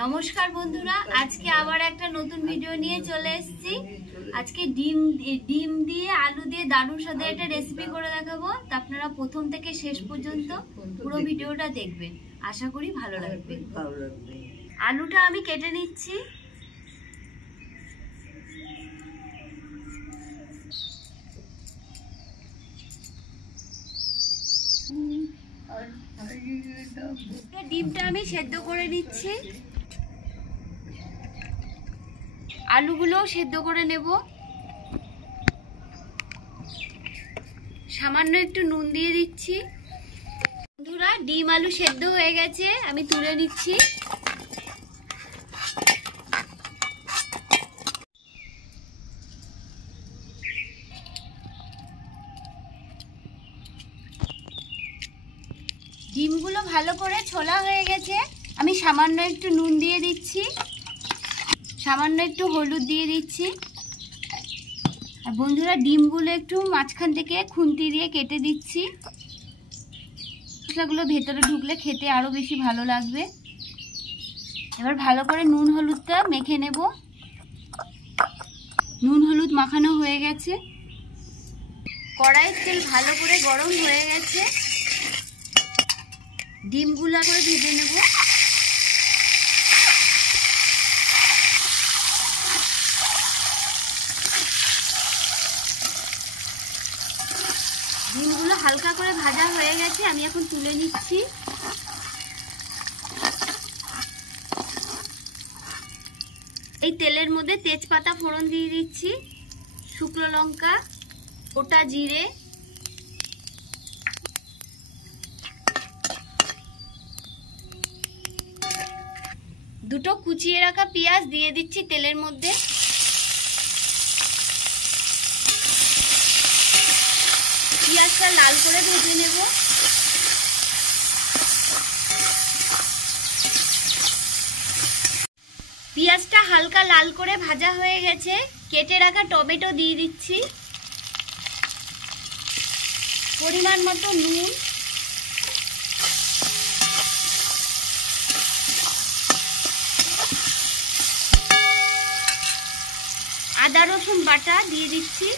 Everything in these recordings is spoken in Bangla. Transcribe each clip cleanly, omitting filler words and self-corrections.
নমস্কার বন্ধুরা, আজকে আবার একটা নতুন ভিডিও নিয়ে চলে এসেছি। আজকে ডিম দিয়ে আলু দিয়ে দারুণ স্বাদের একটা রেসিপি করে দেখাবো। তা আপনারা প্রথম থেকে শেষ পর্যন্ত পুরো ভিডিওটা দেখবেন, আশা করি ভালো লাগবে। আলুটা আমি কেটে নিচ্ছি। ডিমটা আমি সেদ্ধ করে নিচ্ছি, আলুগুলো সেদ্ধ করে নেব। সামান্য একটু নুন দিয়ে দিচ্ছি। বন্ধুরা, ডিম আলু সেদ্ধ হয়ে গেছে, আমি তুলে নিচ্ছি। ডিমগুলো ভালো করে ছোলা হয়ে গেছে, আমি সামান্য একটু নুন দিয়ে দিচ্ছি, সামান্য একটু হলুদ দিয়ে দিচ্ছি। আর বন্ধুরা, ডিমগুলো একটু মাঝখান থেকে খুন্তি দিয়ে কেটে দিচ্ছি, মশলাগুলো ভেতরে ঢুকলে খেতে আরো বেশি ভালো লাগবে। এবার ভালো করে নুন হলুদটা মেখে নেব। নুন হলুদ মাখানো হয়ে গেছে, কড়াইয়ের তেল ভালো করে গরম হয়ে গেছে, ডিমগুলো করে ভেজে নেব। ডিমগুলো হালকা করে ভাজা হয়ে গেছে, আমি এখন তুলে নিচ্ছি। এই তেলের মধ্যে তেজপাতা ফোড়ন দিয়ে দিচ্ছি, শুকনো লঙ্কা, গোটা জিরে, দুটো কুচিয়ে রাখা পেঁয়াজ দিয়ে দিচ্ছি তেলের মধ্যে। পেঁয়াজটা লাল করে ভেজে নেব। পেঁয়াজটা হালকা লাল করে ভাজা হয়ে গেছে, কেটে রাখা টমেটো দিয়ে দিচ্ছি, পরিমাণ মতো নুন, আদা রসুন বাটা দিয়ে দিচ্ছি,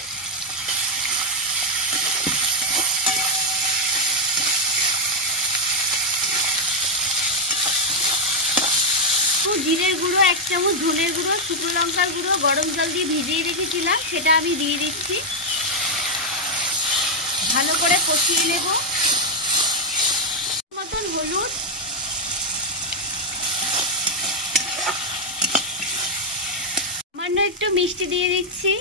জিরের গুঁড়ো 1 চামচ, ধনের গুঁড়ো, শুকনো লঙ্কার গুঁড়ো গরম জল দিয়ে ভিজিয়ে রেখেছিলাম, সেটা আমি দিয়ে দিচ্ছি। ভালো করে কষিয়ে নেব। মতন হলুদ, সামান্য একটু মিষ্টি দিয়ে দিচ্ছি।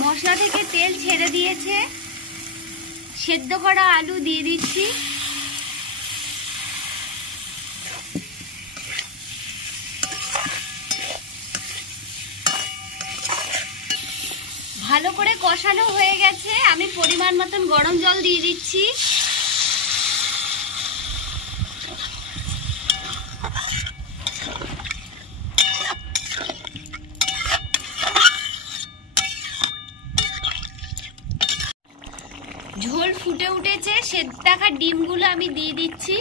মশলা থেকে তেল ছেড়ে দিয়েছে, সেদ্ধ করা আলু দিয়ে দিচ্ছি। ভালো করে কষানো হয়ে গেছে, আমি পরিমাণ মতন গরম জল দিয়ে দিচ্ছি। ঝোল ফুটে উঠেছে, সেদ্ধ রাখা ডিমগুলো আমি দিয়ে দিচ্ছি।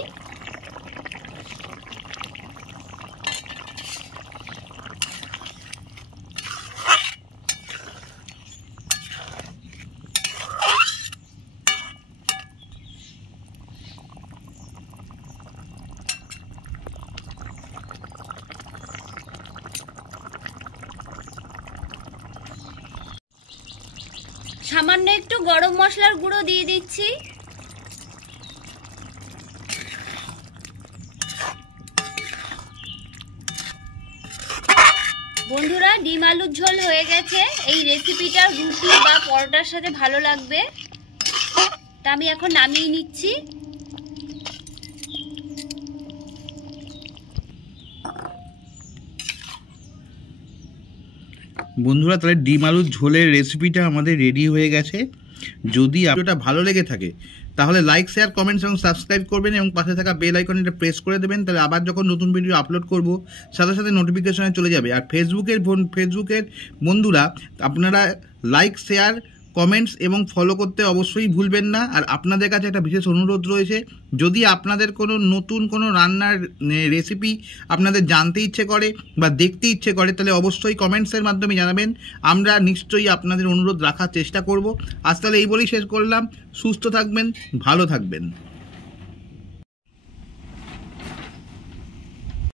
সামান্য একটু গরম মশলার গুঁড়ো দিয়ে দিচ্ছি। বন্ধুরা, ডিম আলুর ঝোল হয়ে গেছে। এই রেসিপিটা রুটি বা পরোটার সাথে ভালো লাগবে, তা আমি এখন নামিয়ে নিচ্ছি। বন্ধুরা, তাহলে ডিম আলুর ঝোলের রেসিপিটা আমাদের রেডি হয়ে গেছে। যদি ভিডিওটা ভালো লেগে থাকে তাহলে লাইক, শেয়ার, কমেন্টস এবং সাবস্ক্রাইব করবেন এবং পাশে থাকা বেল আইকনটা প্রেস করে দেবেন। তাহলে আবার যখন নতুন ভিডিও আপলোড করব সাথে সাথে নোটিফিকেশনে চলে যাবে। আর ফেসবুকের বন্ধুরা, আপনারা লাইক, শেয়ার, কমেন্টস এবং ফলো করতে অবশ্যই ভুলবেন না। আর আপনাদের কাছে একটা বিশেষ অনুরোধ রয়েছে, যদি আপনাদের কোনো নতুন কোনো রান্নার রেসিপি আপনাদের জানতে ইচ্ছে করে বা দেখতে ইচ্ছে করে, তাহলে অবশ্যই কমেন্টসের মাধ্যমে জানাবেন। আমরা নিশ্চয়ই আপনাদের অনুরোধ রাখার চেষ্টা করব। আজ তাহলে এই বলেই শেষ করলাম। সুস্থ থাকবেন, ভালো থাকবেন।